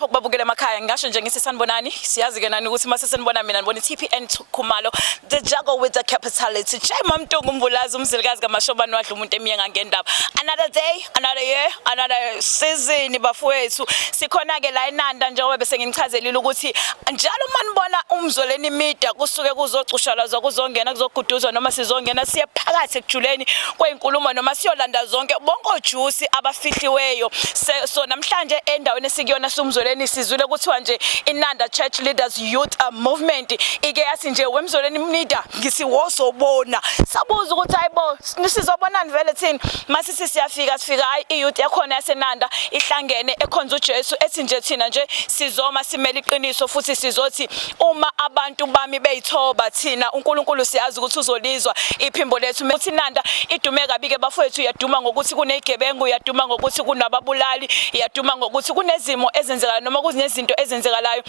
Babukela emakhaya ngisho nje ngisisanibonani siyazi ke nani ukuthi mase senibona mina ngibona iTPN Khumalo the juggle with the capitality Chema Mtungu umbulazi umzilikazi kaMashobani wadla umuntu emiye ngangendaba another day another year another season bafowethu sikhona ke la eNanda njengoba bese ngimchazelile ukuthi njalo manibona umzoleni media kusuke kuzocushalazwa kuzongena kuzoguduzwa noma sizongena siye phakathi ekujuleni kwezinkulumo noma siyolanda zonke bonke ojuice abafihliweyo so namhlanje endaweni esikuyona umzoleni sizule kuthiwa nje iNanda Church Leaders Youth Movement ike yathi nje wemzoleni media ngisiwozobona sabuza ukuthi hayibo nisizobonani vele thini masisi siyafika sifika iyouth yakhona yaseNanda ihlangene ekhonza uJesu ethi nje thina nje sizoma simele iqiniso futhi sizothi uma abantu bami beyithoba thina uNkulunkulu siyazi ukuthi uzolizwa iphimbo lethu uthi iNanda idume kabi ke bafowethu yaduma ngokuthi kunezigebengu yaduma ngokuthi kunababulali yaduma ngokuthi kunezimo ezenzeka noma kuzinezinto ezenzekalayo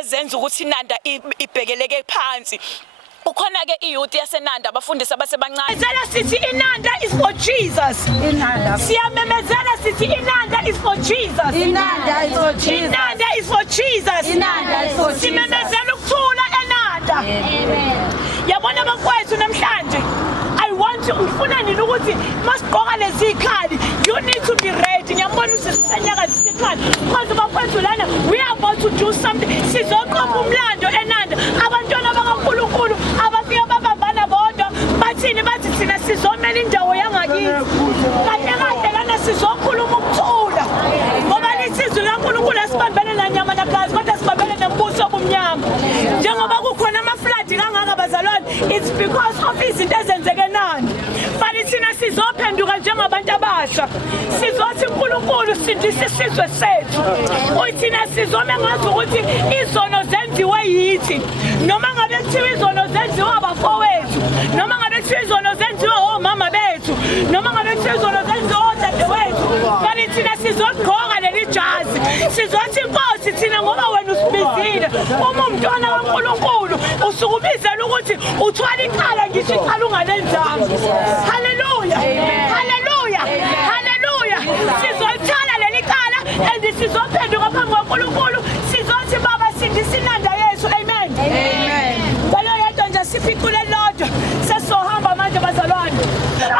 ezenza ukuthi iNanda ibhekeleke phansi ukhona ke iyouth yaseNanda abafundisi abasebancane sicela sithi iNanda is for Jesus iNanda siyamemezela sithi iNanda is for Jesus iNanda is for Jesus iNanda is for Jesus iNanda is for Jesus simemezela ukuthula eNanda amen yabona bafowethu namhlanje I want to ufuna nini ukuthi masiqoka lezi ikhali you need to be ready ngiyambona usesenyaka isikhathi because bafowethu lana we are about to do something sizoqopha umlando eNanda abantwana bakaNkulunkulu abafike babambana bodwa bathini bathi thina sizomela indawo yangakithi kahle lana sizokhuluma ukuthula ngoba lisizwe laNkulunkulu asibambene nanyama nagazi kodwa sibambene nembuso obumnyama njengoba kukhona amafladi kangaka bazalwane it's because of izinto ezenzeke nani bani thina sizophenduka njengabantu abasha sizothi uNkulunkulu sindise isizwe sethu uyithina sizome ngazi ukuthi izono zenziwe yithi noma ngabe kuthiwa izono zenziwe abafowethu noma ngabe kuthiwa izono zenziwe omama bethu noma ngabe kuthiwa izono zenziwe odadewethu bani thina sizogqoka leli jazi sizothi inkosi thina ngoba wena usibizile uma umntwana kaNkulunkulu usukubizela ukuthi uthwala ikhala ngisho ikhala ungalenzanga haleluya haleluya haleluya sizothala leli khala and sizophenduka phambi kaNkulunkulu sizothi baba sindisa iNanda Yesu amen amen balo yedwa nje siphicule lodwa sesohamba manje bazalwane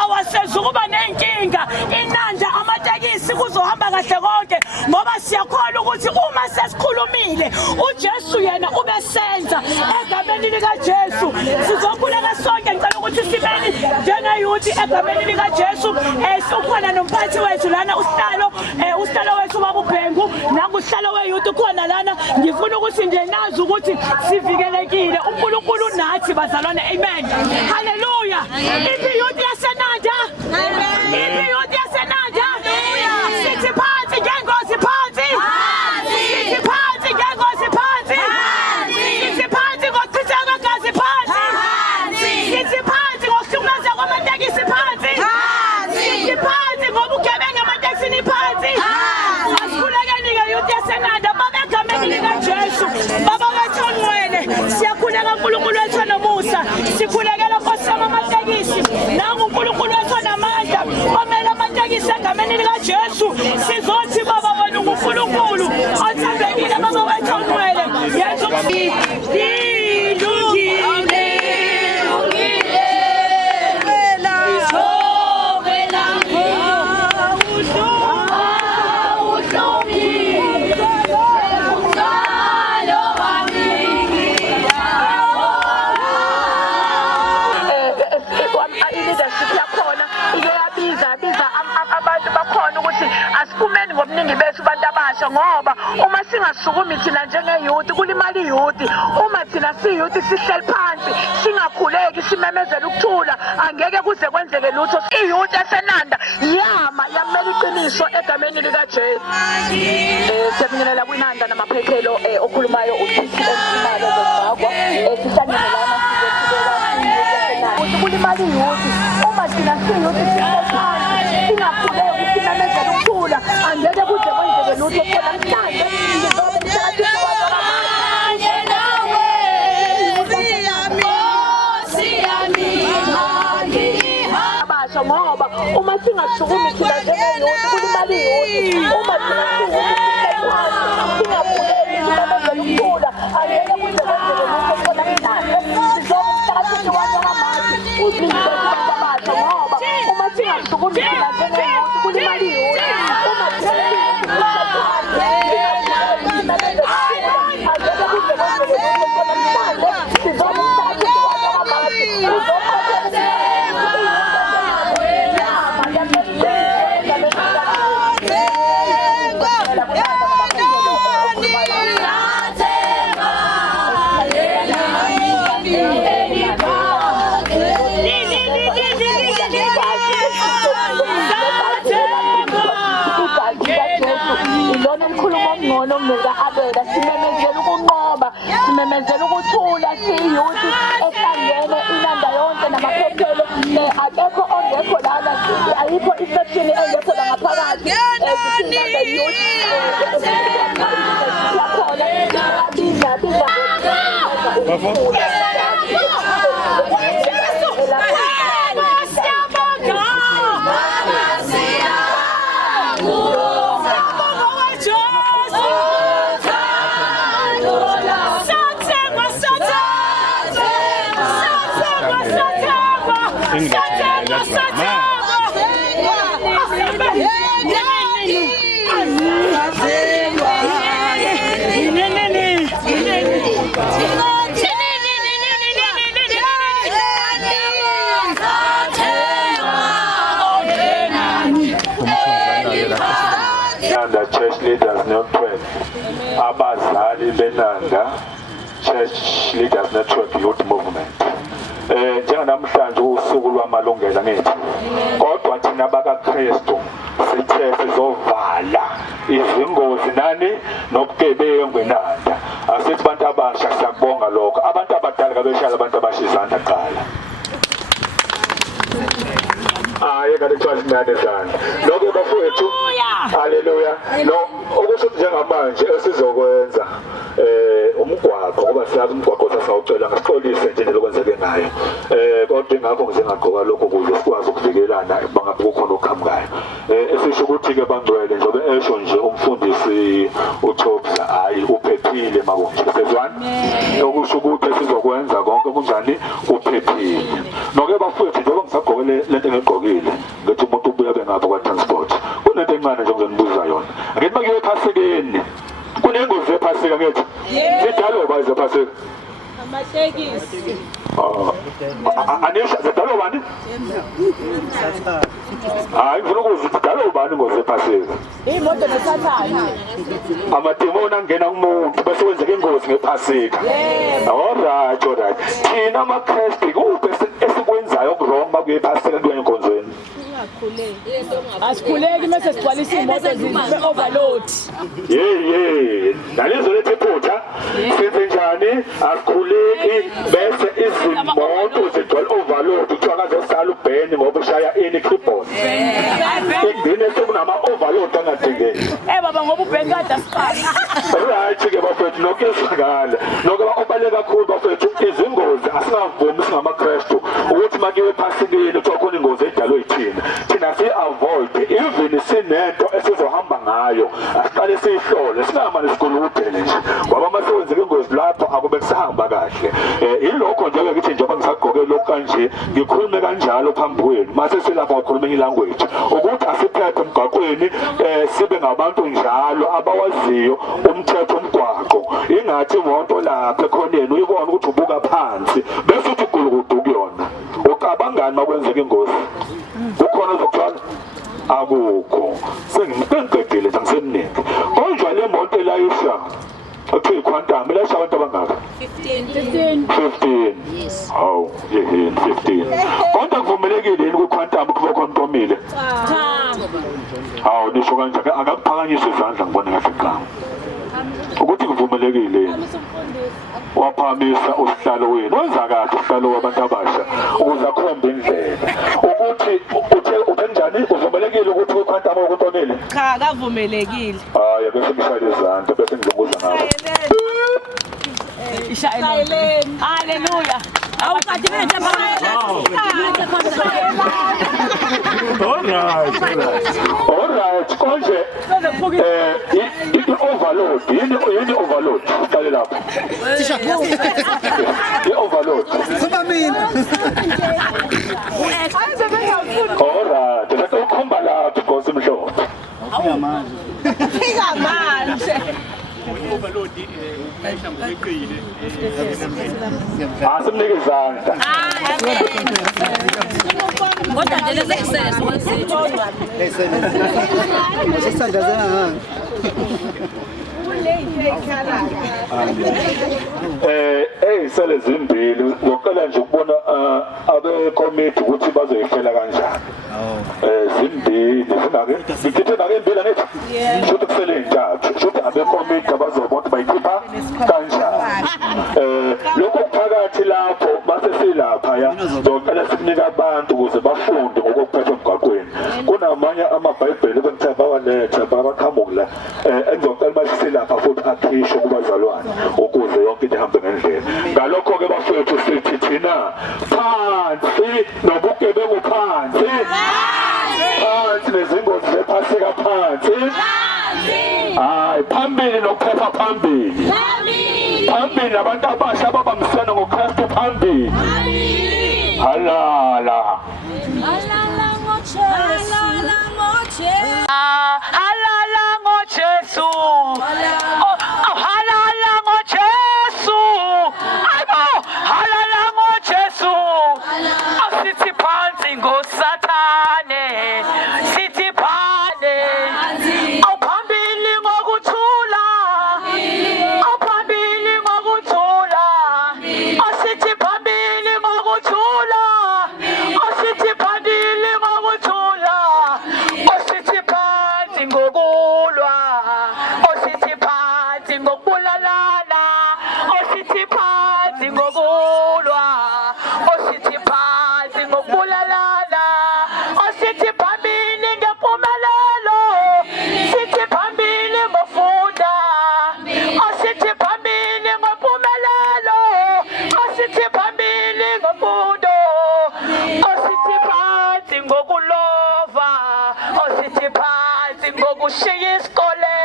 awasezukuba nenkinga iNanda amatekisi kuzohamba kahle konke ngoba siyakholwa ukuthi uma sesikhulumile uJesu yena ubesenza egameni likaJesu sizokhuleka sonke ngicela ukuthi sibeni njengeyouth egameni likaJesu sikhona nomphathi wethu lana usihlalo wethu babubhengu nangusihlalo weyouth khona lana ngifuna ukuthi nje nazi ukuthi sivikelekile uNkulunkulu nathi bazalwane amen haleluya ipi youth yaseNanda amen ipi youth yaseNanda sithi phansi ngengozi phansi sithi phansi ngengozi phansi sithi phansi ngokuchitheka kwegazi phansi sithi phansi ngokuhlukumeza kwamatekisi phansi sithi phansi ngobugebengu ematekisini phansi asikhulekeni-ke youth yaseNanda baba egameni likaJesu baba wethu ongcwele siyakhuleka uNkulunkulu wethu nomusa sikhulekela Nkosi yami amatekisi nangu uNkulunkulu wethu onamandla omele amatekisi egameni likaJesu sizothi baba wena uNkulunkulu othembekile baba wethu ongcwele yenza abantu bakhona ukuthi asiphumeni ngobuningi bethu bantu abasha ngoba uma singasukumi thina njengeyouth kulimala iyouth uma thina siyouth sihleli phansi singakhuleki simemezela ukuthula angeke kuze kwenzeke lutho iyouth yaseNanda yamela iqiniso egameni likaJesu siyabingelela kwiNanda namaphephelo okhulumayo uTPN Khumalo zogqagwa sihlangene lana sizothuleka ukuthi kulimala iyouth uma thina siyouth sihleli phansi singakhuleki simemezela ukuthula angeke kuze kwenzeke lutho khona mhlanje ngizobe ngithatha ngoba uma singasukumi thina njengeyouth kulimala iyouth uma thina siyouth kundibona njengomuntu kulimaliwe uma simemezela ukuthula siyuthi ehlangene inanda yonke namaphephelo akekho ongekho lana ayikho iseptini engekho la ngaphakathi Church Leaders Network, abazali benanda Church Leaders Network Youth Movement. Njenganamhlanje usuku lwamalungelo ngethu, kodwa thina bakaKristu sithe sizovala izingozi nani nobugebengu enanda. Asithi abantu abasha siyabonga lokho, abantu abadala kabeshaya abantu abasha izandla qala. Yekade twazinane zana lokho bafowethu, haleluya. No okusho njengamanje esizokwenza umgwaqo, ngoba siyazi umgwaqo sasawucela ngasixolise nje lokwenzeke ngayo, kodwa ingakho ngizengagqoka lokho ukuze sikwazi ukuvikelana bangabe kukhona okuhambayo. Esisho ukuthi ke bangcwele njengoba esho nje umfundisi uThobisa, hayi uphephile makonje sezwana, okusho ukuthi sizokwenza konke kunjani kuphephile. Noke bafowethu njengoba ngisagqokele lento engigqokile ngithi umuntu ubuya bengapha kwa transport kunento encane nje ngizonibuza yona. Ngithi makiwe ephasikeni kunengozi ephasika ngithi zidalo bayize ephasika amatekisi anisha zidalo bani hayi ngifuna ukuzuthi dalo bani ngoze ephasika imoto nesathana amademoni angena kumuntu bese kwenzeka ingozi ngephasika. Alright thina amaKristu kuphi esikwenzayo okurong makuye ephasika kuye enkonzweni? asikhuleki mase sigcwalisa imoto zibe-overload. Nalizo lethu iphutha senze njani? Asikhuleki bese izimoto zigcwala overload, kuthiwa kazosala ubheni ngoba ushaya ini keyboard. Igcine sekunama overload angadingeki. Baba ngoba ubheni kade asiqala. Right-ke bafethu nokuyezwakala nokuba obale kakhulu bafethu izingozi asingavumi singamaKristu ukuthi makiwe ephasikeni kuthiwa khona ingozi edalwe yithina. Thina si-avoid even sinento esizohamba ngayo asiqale siyihlole singamane sikuludele nje ngoba uma sekwenzeka ingozi lapho akube kusahamba kahle. Ilokho nje ngithi njengoba ngisagqoke lokhu kanje ngikhulume kanjalo phambi kwenu mase silapho ngakhuluma ilanguage ukuthi asiphephe emgwaqweni, sibe ngabantu njalo abawaziyo umthetho omgwaqo. Ingathi imoto lapha ekhoneni uyibona ukuthi ubuka phansi bese uthi gulukudu kuyona ucabangani makwenzeka ingozi kukhona zokuthwala akukho. Sengiqedile nje ngisemningi konjwa le moto elayisha athi quantum elayisha abantu abangaka 15. Hawu yeheni 15 kodwa kuvumelekile yini ku-quantum kuba khona utomile? Hawu nisho kanjani? Akakuphakanyiswe izandla ngibone ngaseqala ukuthi kuvumelekile yini. Waphamisa usihlalo wenu wenza kahle usihlalo wabantu abasha ukuze akhombe indlela ukuthi uthe njani uvumelekile ukuthi ku-quantum okutomile? Cha akavumelekile. Hayi bese ngishayile izandla bese ngizunguza ngawo. Hallelujah. Alright konje i-overload yini overload qale lapho i-overload kuba mina alright overload ukumesha ngokweqile. Asimnike izandla. Kodwa nje lezi kusele Sele zimbili ngoqala nje ukubona abekomiti ukuthi bazoyihlela kanjani. Zimbili sinake ngithethe nake impela nethi shothi kusele intathu shothi abekomiti abazobona ukuthi bayikhipha kanjani. Lokho phakathi lapho base silapha ya ngoqala sikunika abantu ukuze bafunde ngokuphethwe emgaqweni. Kunamanye amabhayibheli ekuthiwa bawaletha babaqhamula engizocela basilapha futhi akhisho kubazalwane ukuze yonke into ihambe ngendlela. Ngalokho ke bafethu sithi thina phansi nobugebengu phansi phansi nezingozi zephasika phansi hayi phambili nokuphepha phambili phambili nabantu abasha ababambisana ngoKristu phambili halala halala ngoJesu halala ngoJesu ayibo halala ngoJesu asithi phansi ngoSathane sithi phane awuphambili ngokuthula awuphambili ngokuthula asithi phambili ngokuthula asithi phambili ngokuthula asithi phansi ngokulwa asithi phansi ngokubulalana asithi phansi ngokulwa asithi phansi ngokubulalana asithi phambili ngempumelelo sithi phambili ngofunda asithi phambili ngempumelelo asithi phambili ngemfundo asithi phansi ngokulova asithi phansi ngokushiya isikole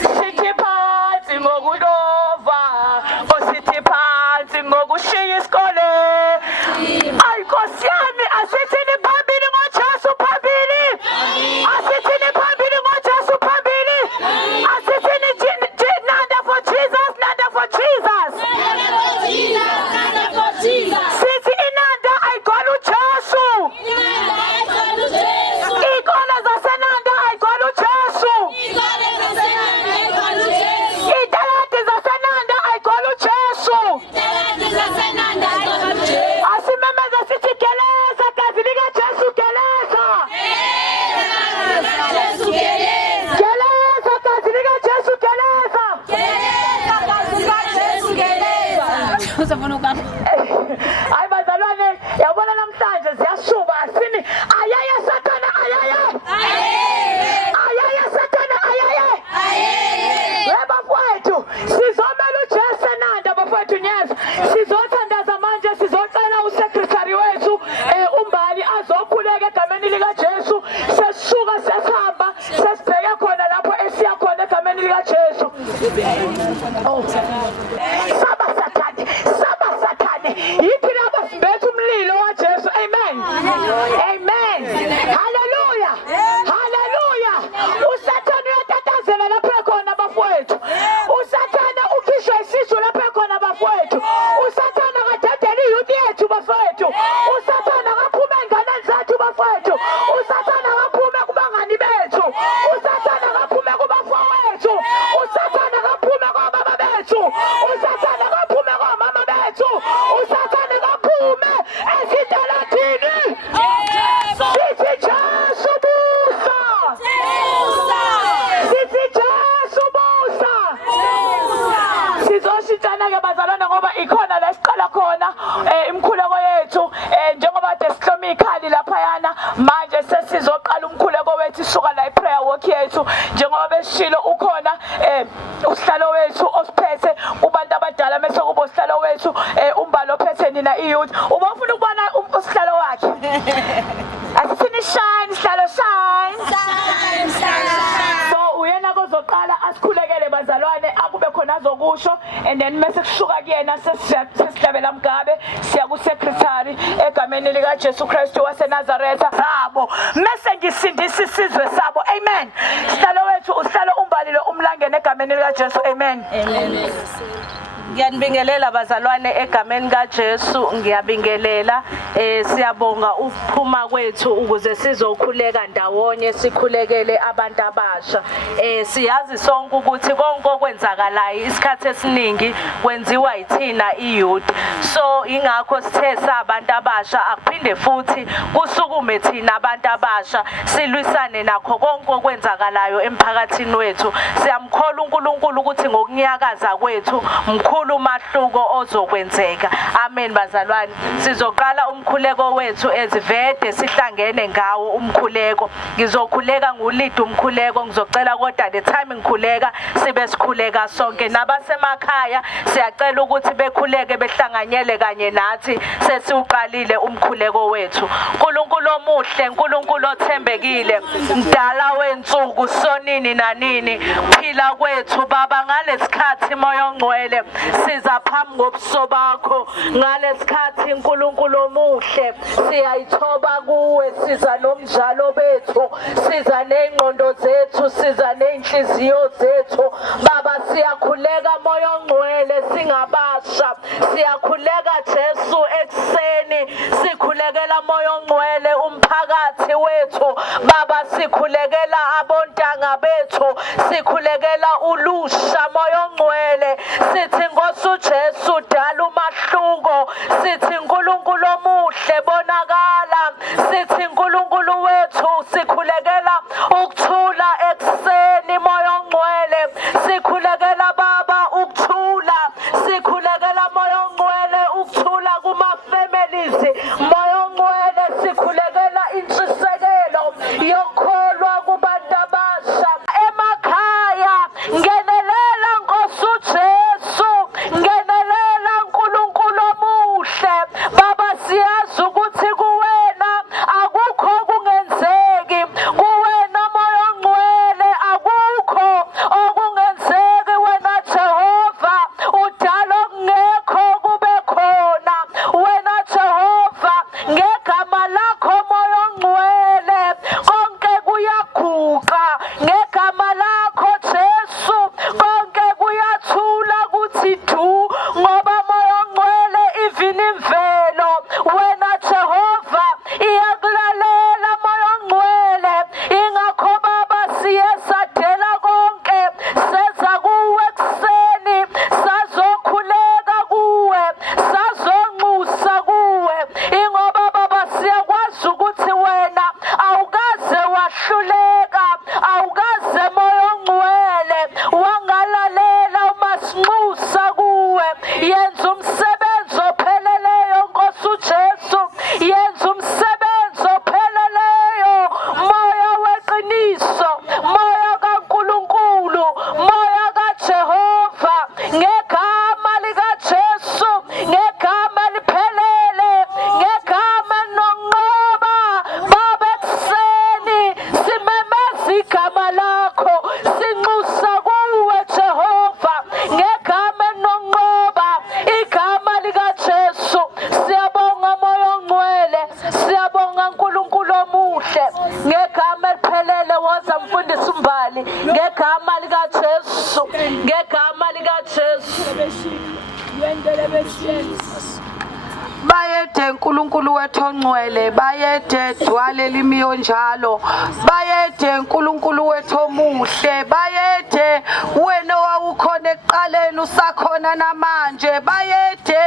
sithi phansi ngokulova asithi phansi ngokushiya isikole ayi Nkosi yami asithini phambili ngoJesu phambili asithini phambili ngoJesu phambili asithini nanda for Jesus nanda for Jesus sithi inanda ayigcwala uJesu iy'kole zasenanda ayigcwala uJesu iy'teladi zasenanda ayigcwala uJesu asimemeze sithi geleza gazi likaJesu geleza geleza gazi likaJesu geleza hayi bazalwane yabona namhlanje ziyashuba asini ayaye Sathane ayaye ayaye Sathane ayaye bafowethu sizomela uJesu enanda bafowethu nyeza sizothandaza manje sizocela usekretary wethu umbali azokhuleka egameni likaJesu sesisuka sesihamba sesibheke khona lapho esiya khona egameni likaJesu saba Sathane yithi lapho simbethe umlilo waJesu amen amen hallelujah hallelujah uSathane uyatatazela lapho ekhona bafowethu uSathane ukhishwa isisu lapho ekhona bafowethu uSathane akadedela iyouth yethu bafowethu uSathane akaphume enganeni zethu bafowethu uSathane akaphume kubangani bethu uSathane akaphume kubafowethu uSathane akaphume kwababa bethu uSathane akaphume kwamama bethu uSathane akaphume ezitaladini sithi Jesu busa sithi Jesu busa sizoshintshana ke bazalwane ngoba ikhona la siqala khona imkhuleko yethu njengoba de sihlome ikhali laphayana manje sesizoqala umkhuleko wethu suka la iprayer walk yethu njengoba besishilo ukhona usihlalo wethu osiphethe kubantu abadala bese kuba usihlalo wethu umbalo ophethe nina iyouth ubafuna ukubona usihlalo wakhe asithini shine sihlalo shine so uyena kozoqala asikhulekele bazalwane akube khona azokusho and then mase kushuka kuyena sesihlabela Mgabe siya ku secretary egameni lika Jesu Kristu waseNazaretha sabo mase ngisindisa isizwe sabo amen sihlalo wethu uhlalo umbalile umlangene egameni lika Jesu amen Amen. Ngiyanibingelela bazalwane egameni kaJesu ngiyabingelela siyabonga ukuphuma kwethu ukuze sizokhuleka ndawonye sikhulekele abantu abasha siyazi sonke ukuthi konke okwenzakalayo isikhathi esiningi kwenziwa yithina iyouth so ingakho sithe sabantu abasha akuphinde futhi kusukume thina abantu abasha silwisane nakho konke okwenzakalayo emphakathini wethu siyamkhola uNkulunkulu ukuthi ngokunyakaza kwethu mkhulu umahluko ozokwenzeka amen bazalwane sizoqala umkhuleko wethu ezivede sihlangene ngawo umkhuleko ngizokhuleka ngulida umkhuleko ngizocela kodwa the time ngikhuleka sibe sikhuleka sonke nabasemakhaya siyacela ukuthi bekhuleke behlanganyele kanye nathi sesiuqalile umkhuleko wethu uNkulunkulu omuhle uNkulunkulu othembekile mdala wensuku sonini nanini phila kwethu baba ngalesikhathi moya ongcwele siza phambi ngobuso bakho ngalesikhathi uNkulunkulu omuhle siyayithoba kuwe siza nomdlalo bethu siza nezingqondo zethu siza nezinhliziyo zethu baba siyakhuleka moya ongcwele singabasha siyakhuleka Jesu ekseni sikhulekela moya ongcwele umphakathi wethu baba sikhulekela abontanga bethu sikhulekela ulusha moya ongcwele sithi Nkosi Jesu dala umahluko sithi uNkulunkulu omuhle bonakala sithi uNkulunkulu wethu sikhulekela ukuthula ekseni moya ongcwele sikhulekela baba ukuthula sikhulekela moya ongcwele ukuthula kuma families moya ongcwele sikhulekela intshisekelo yokholwa kubantu abasha emakhaya ngenelela Nkosi Jesu ngenelela uNkulunkulu omuhle baba siyazi ukuthi kuwena akukho kungenzeki kuwena moya ongcwele akukho okungenzeki wena Jehova udala okungekho kube khona wena Jehova ngegama lakho moya ongcwele konke kuyaguqa ngegama lakho Jesu konke kuyathula kuthi du ngoba moya ongcwele even imvelo wena Jehova iyakulalela moya ongcwele ingakho baba siyesadela konke seza kuwe ekseni sazokhuleka kuwe sazonxusa kuwe ingoba baba siyakwazi ukuthi wena awukaze wahluleka awukaze moya ongcwele wangalalela umasinxusa kuwe yenza umsebenzi opheleleyo Nkosi uJesu yenza umsebenzi opheleleyo moya weqiniso moya kaNkulunkulu moya kaJehova ngegama lika Jesu ngegama liphelele ngegama nonqoba baba ekseni simemeza igama lakho sinxusa kuwe Jehova ngegama nonqoba igama lika Jesu siyabonga moya ongcwele siyabonga uNkulunkulu omuhle ngegama liphelele woza mfundisi umbali ngegama lika Jesu ngegama lika Jesu bayede uNkulunkulu wethu ongcwele bayede dwale limiyo njalo bayede uNkulunkulu wethu omuhle bayede wena wawukhona ekuqaleni usakhona namanje bayede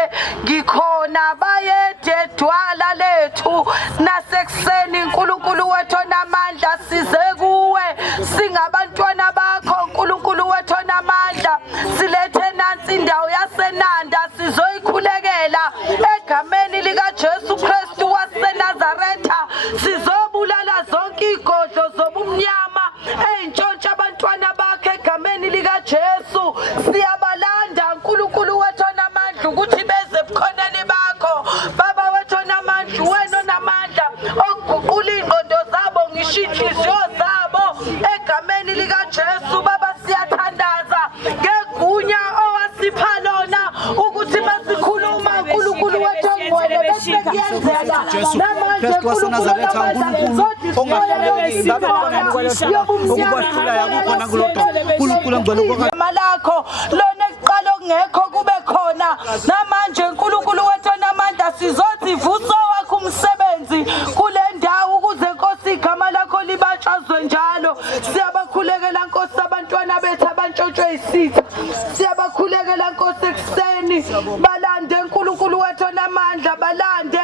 ngikhona bayede dwala lethu nasekuseni uNkulunkulu wethu onamandla size kuwe singabantwana bakho uNkulunkulu wethu onamandla silethe nansi indawo yaseNanda sizoyikhulekela egameni lika Jesu Kristu waseNazaretha sizobulala zonke igodlo zobumnyama ezintshontsha abantwana bakhe egameni lika Jesu siyabalanda uNkulunkulu wethu onamandla ukuthi beze ebukhoneni bakho baba wethu onamandla wena onamandla okuguqula ingqondo zabo ngisho inhliziyo zabo egameni lika Jesu baba siyatha kuyenzeka Jesu namanje Kristu waseNazaretha uNkulunkulu ongahluleki ngabe khona ukubahlulayo akukhona kulodwa uNkulunkulu engcwele igama lakho lona ekuqala okungekho kube khona namanje uNkulunkulu wethu namandla sizothi vuso wakho umsebenzi kule ndawo ukuze Nkosi igama lakho libatshazwe njalo. Siyabakhulekela Nkosi abantwana bethu abantshotshwe isitha, siyabakhulekela Nkosi ekuseni balande uNkulunkulu wethu namandla, balande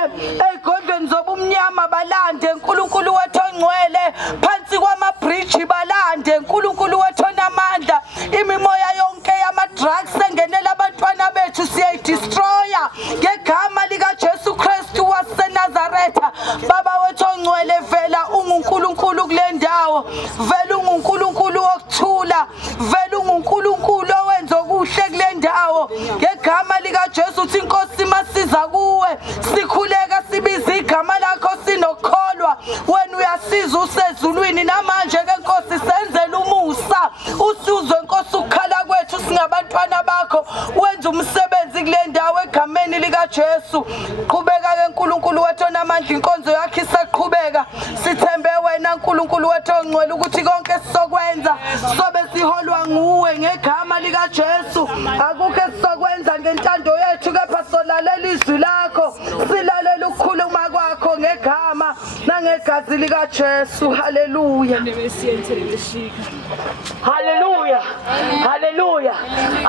ey'godlweni zobumnyama, balande uNkulunkulu wethu ongcwele phansi kwamabhriji, balande uNkulunkulu wethu namandla imimoya yonke yama-drugs engenela abantwana bethu siyayidistroya ngegama likaJesu Kristu waseNazaretha. Baba wethu ongcwele, vela unguNkulunkulu kule ndawo, vela unguNkulunkulu wokuthula, vela unguNkulunkulu owenza okuhle kule ndawo ngegama likaJesu. Uthi Nkosi masiza kuwe sikhuleka sibiza igama lakho sinokholwa, wena uyasiza usezulwini. Namanje ke Nkosi senzele umusa, usuzwe Nkosi ukukhala kwethu singabantwana bakho, wenza umsebenzi kule ndawo egameni likaJesu. Qhubeka ke uNkulunkulu wethu namandla, inkonzo yakho isaqhubeka. Sithembe wena uNkulunkulu wethu ongcwele ukuthi konke sisokwenza sobe siholwa nguwe ngegama likaJesu. Akukho esizokwenza ngentando yethu kepha solalela izwi lakho, silalela ukukhuluma kwakho ngegama nangegazi likaJesu. Haleluya, haleluya, haleluya.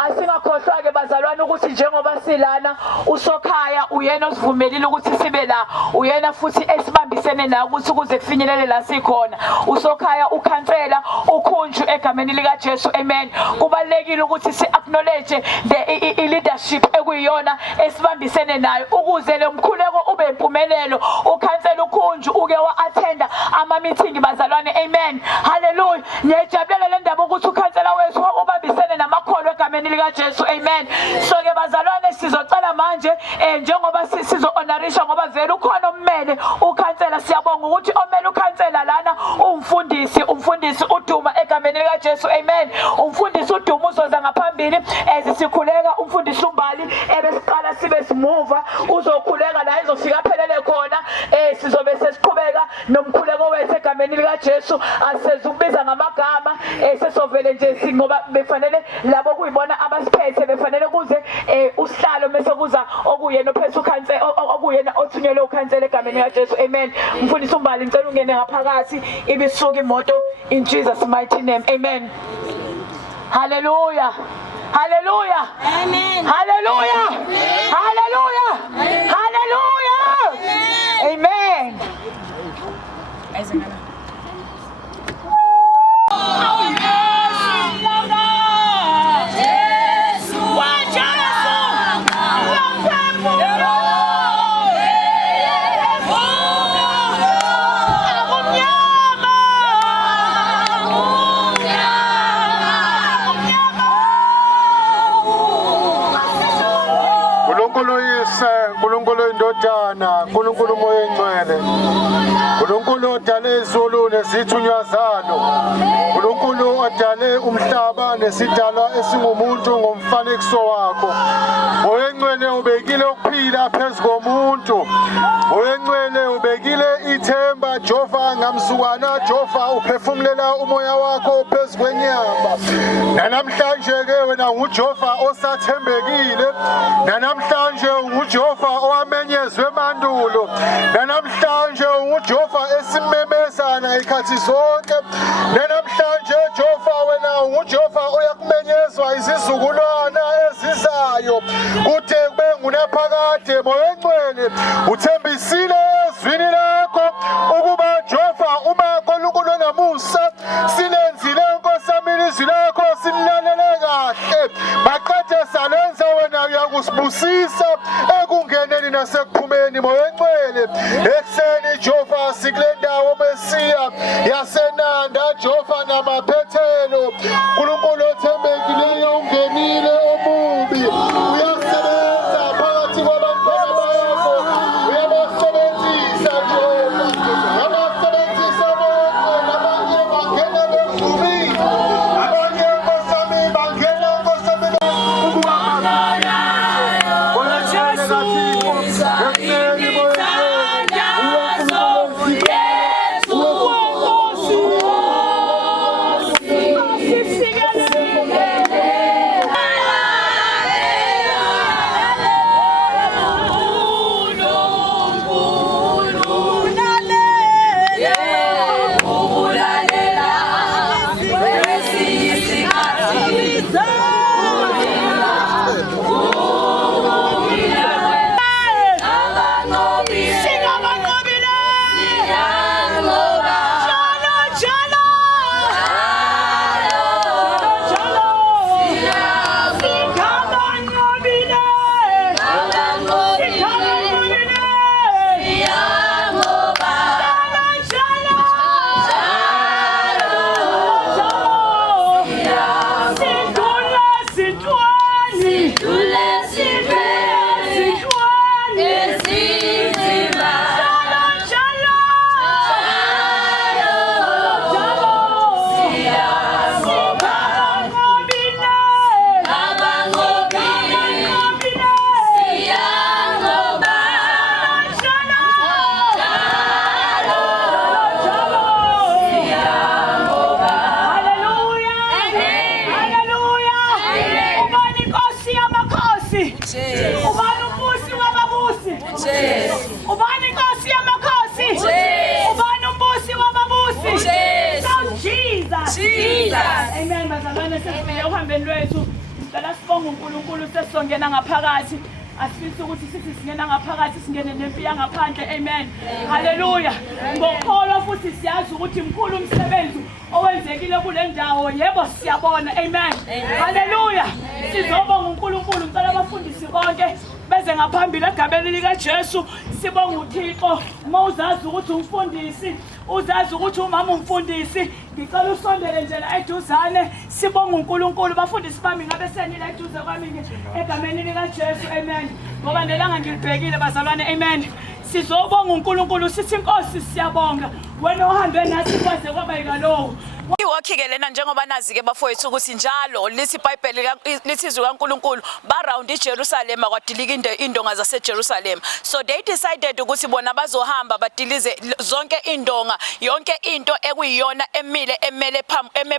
Asingakhohlwa ke bazalwane ukuthi njengoba silana uSokhaya uyena osivumelile ukuthi sibe la, uyena futhi esibambisene naye ukuthi kuze kufinyelele la sikhona. uSokhaya ukhansela ukhunju egameni likaJesu. Amen. Kubalekile ukuthi si-acknowledge the leadership ekuyiyona esibambisene nayo ukuze lo mkhuleko ube impumelelo. Ukhansela ukhunju uke wa-attenda ama-meeting bazalwane. Amen. Hallelujah. Ngiyajabulela le ndaba ukuthi ukhansela wethu ubambisene namakholwa egameni likaJesu. Amen. So ke bazalwane sizocala manje njengoba sizo-honorisha ngoba vele ukhona ommele ukhansela. Siyabonga ukuthi omele ukhansela lana umfundisi uDuma egameni likaJesu. Amen. Umfundisi uDuma uzoza ngaphambili sikhuleka, umfundisi uMbali ebesiqala sibe simuva, uzokhuleka la izofika phelele khona. Sizobe sesiqhubeka nomkhuleko wethu egameni likaJesu. Asizukubiza ngamagama, sesovele nje ngoba befanele labo kuyibona abasiphethe befanele kuze usihlalo bese kuza okuyena ophethe ukhansela, okuyena othunyelwe ukhansela egameni likaJesu. Amen. Mfundisi uMbali ngicela ungene ngaphakathi ibisuka imoto in Jesus mighty name. Amen. Hallelujah. Hallelujah. Amen. Hallelujah. Hallelujah. Hallelujah. Amen. uNkulunkulu indodana, uNkulunkulu moya engcwele, uNkulunkulu odale izulu nezithunywa zalo, uNkulunkulu odale umhlaba nesidalwa esingumuntu ngomfanekiso wakho. Moya engcwele ubekile ukuphila phezu komuntu, moya engcwele ubekile ithemba Jehova ngamsukwana. Jehova uphefumulela umoya wakho phezu kwenyama. Namhlanje ke wena nguJehova osathembekile, namhlanje nguJehova owamenyezwe mandulo, namhlanje nguJehova esimemezana ikhathi zonke, namhlanje Jehova wena nguJehova oyakumenyezwa izizukulwana ezizayo kude kube ngunaphakade. Moya engcwele uthembisile ezwini lakho ukuba Jehova uma uNkulunkulu onamusa silenzile Nkosi yami izwi lakho sililalele kahle, maqede salenza wena uyakusibusisa ekungeneni nasekuphumeni. Moya engcwele ekuseni Jehova sikule ndawo besiya yaseNanda Jehova namaphethelo, uNkulunkulu othembekileyo ungenile omubi uyasebenza phakathi kwabantwana bakho, uyabasebenzisa Jehova, uyabasebenzisa bonke, nabanye bangena bevumile, abanye Nkosi yami bangena Nkosi yami ukuba Ubani umbusi wababusi? Ubani inkosi yamakhosi? Ubani umbusi wababusi? So Jesus. Amen. Bazalwane sesifike uhambeni lwethu. Ngicela sibonge uNkulunkulu sesizongena ngaphakathi. Asifisi ukuthi sithi singena ngaphakathi singene nempi yangaphandle. Amen. Haleluya. Ngokholwa futhi siyazi ukuthi mkhulu umsebenzi owenzekile kule ndawo. Yebo siyabona. Amen. Haleluya. Sizobonga uNkulunkulu. Ngicela abafundisi bonke beze ngaphambili egameni likaJesu. Sibonga uThixo. Mawuzazi ukuthi umfundisi, uzazi ukuthi umama umfundisi, ngicela usondele nje la eduzane. Sibonga uNkulunkulu. Bafundisi bami ngabe senile eduze kwami egameni likaJesu. Amen. Ngoba nelanga ngilibhekile bazalwane. Amen. Sizobonga uNkulunkulu sithi inkosi siyabonga. Wena ohambe nathi kwaze kwaba yikalowo. Iwakhe lena njengoba nazi ke bafowethu ukuthi njalo lithi iBhayibheli lithi izwi kaNkulunkulu ba round iJerusalem akwadilika indonga zaseJerusalem. So they decided ukuthi bona bazohamba badilize zonke indonga, yonke into ekuyiyona emile emele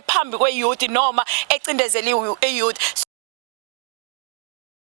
phambi kweyouth noma ecindezeli iyouth.